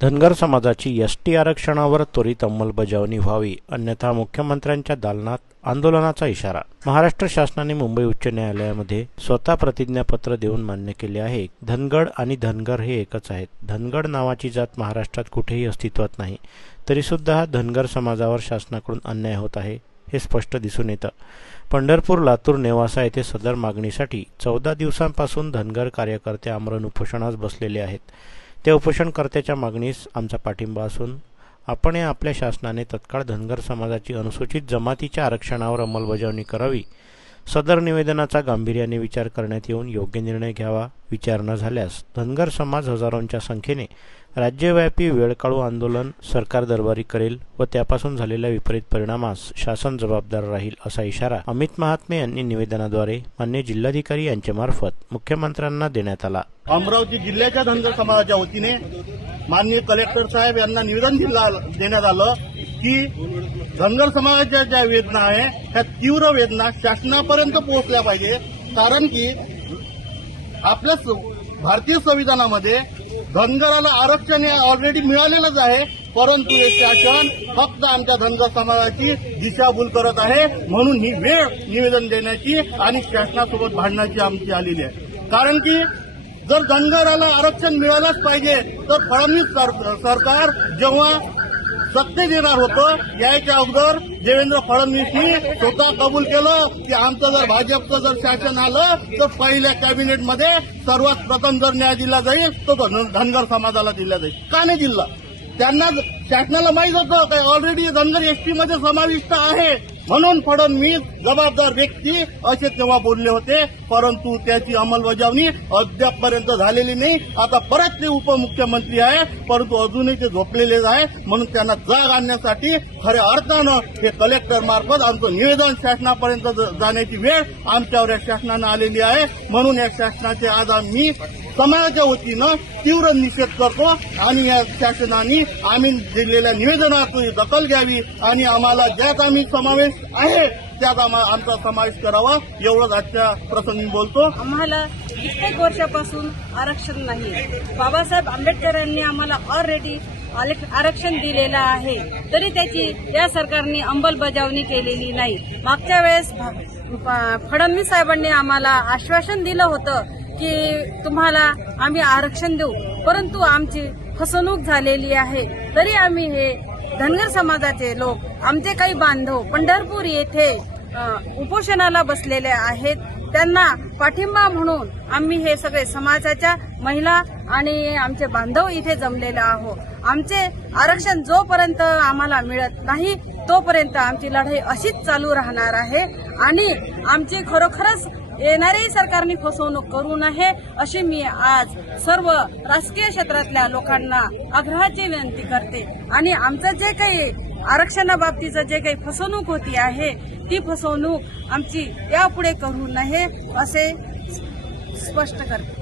धनगर समाजाची एसटी आरक्षणावर त्वरित अंमलबजावणी व्हावी, अन्यथा मुख्यमंत्र्यांच्या दालनात आंदोलनाचा इशारा. महाराष्ट्र शासनाने मुंबई उच्च न्यायालयामध्ये स्वतः प्रतिज्ञापत्र देऊन मान्य केले आहे. धनगड आणि धनगर हे एकच आहेत. धनगड नावाची जात महाराष्ट्रात कुठेही अस्तित्वात नाही. तरीसुद्धा धनगर समाजावर शासनाकडून अन्याय होत आहे हे स्पष्ट दिसून येतं. पंढरपूर, लातूर, नेवासा येथे सदर मागणीसाठी 14 दिवसांपासून धनगर कार्यकर्ते आमरण उपोषणास बसलेले आहेत. त्या उपोषणकर्त्याच्या मागणीस आमचा पाठिंबा असून आपण आपल्या शासनाने तत्काळ धनगर समाजाची अनुसूचित जमातीच्या आरक्षणावर अंमलबजावणी करावी. सदर निवेदनाचा गांभीर्याने विचार करण्यात येऊन योग्य निर्णय घ्यावा. विचार न झाल्यास धनगर समाज हजारोंच्या संख्येने राज्यव्यापी वेळकाळू आंदोलन सरकार दरबारी करेल व त्यापासून झालेल्या विपरीत परिणामास शासन जबाबदार राहील, असा इशारा अमित महात्मे यांनी निवेदनाद्वारे माननीय जिल्हाधिकारी यांच्यामार्फत मुख्यमंत्र्यांना देण्यात आला. अमरावती जिल्ह्याच्या धनगर समाजाच्या वतीने माननीय कलेक्टर साहेब यांना निवेदन देण्यात आलं की धनगर समाजाच्या ज्या वेदना आहे त्या तीव्र वेदना शासनापर्यंत पोहोचल्या पाहिजे. कारण की आपल्या भारतीय संविधानामध्ये धनगराला आरक्षण हे ऑलरेडी मिळालेलंच आहे, परंतु हे शासन फक्त आमच्या धनगर समाजाची दिशाभूल करत आहे. म्हणून ही वेळ निवेदन देण्याची आणि शासनासोबत भांडण्याची आमची आलेली आहे. कारण की जर धनगराला आरक्षण मिळालंच पाहिजे तर फडणवीस सरकार जेव्हा सत्तेत येणार होतं याच्या अगोदर देवेंद्र फडणवीसनी स्वतः कबूल केलं की आमचं जर भाजपचं जर शासन आलं तर पहिल्या कॅबिनेटमध्ये सर्वात प्रथम जर न्याय दिला जाईल तो धनगर समाजाला दिला जाईल. का नाही दिला? त्यांना शासनाला माहीत होतं की ऑलरेडी धनगर एसटी मध्ये समाविष्ट आहे, म्हणून फडणवीस जबाबदार व्यक्ती असे तेव्हा बोलले होते, परंतु त्याची अंमलबजावणी अद्यापपर्यंत झालेली नाही. आता परत ते उपमुख्यमंत्री आहे, परंतु अजूनही ते झोपलेलेच आहे. म्हणून त्यांना जाग आणण्यासाठी खऱ्या अर्थानं हे कलेक्टर मार्फत आमचं निवेदन शासनापर्यंत जाण्याची वेळ आमच्यावर या शासनानं आलेली आहे. म्हणून या शासनाचे आज आम्ही समाजाच्या वतीनं तीव्र निषेध करतो आणि या शासनाने आम्ही दिलेल्या निवेदनाची दखल घ्यावी आणि आम्हाला ज्यात आम्ही समावेश आहे त्यात आमचा समावेश करावा, एवढंच आजच्या प्रसंगी बोलतो. आम्हाला कित्येक वर्षापासून आरक्षण नाही. बाबासाहेब आंबेडकर यांनी आम्हाला ऑलरेडी आरक्षण दिलेलं आहे, तरी त्याची या सरकारने अंमलबजावणी केलेली नाही. मागच्या वेळेस फडणवीस साहेबांनी आम्हाला आश्वासन दिलं होतं की तुम्हाला आम्ही आरक्षण देऊ, परंतु आमची फसवणूक झालेली आहे. तरी आम्ही हे धनगर समाजाचे लोक, आमचे काही बांधव पंढरपूर येथे उपोषणाला बसलेले आहेत. त्यांना पाठिंबा म्हणून आम्ही हे सगळे समाजाच्या महिला आणि आमचे बांधव इथे जमलेले आहोत. आमचे आरक्षण जोपर्यंत आम्हाला मिळत नाही तोपर्यंत आमची लढाई अशीच चालू राहणार आहे आणि आमची खरोखरच येणाऱ्याही सरकारने फसवणूक करू नये अशी मी आज सर्व राजकीय क्षेत्रातल्या लोकांना आग्रहाची विनंती करते. आणि आमचं जे काही आरक्षणाबाबतीचं जे काही फसवणूक होती आहे ती फसवणूक आमची यापुढे करू नये असे स्पष्ट करते.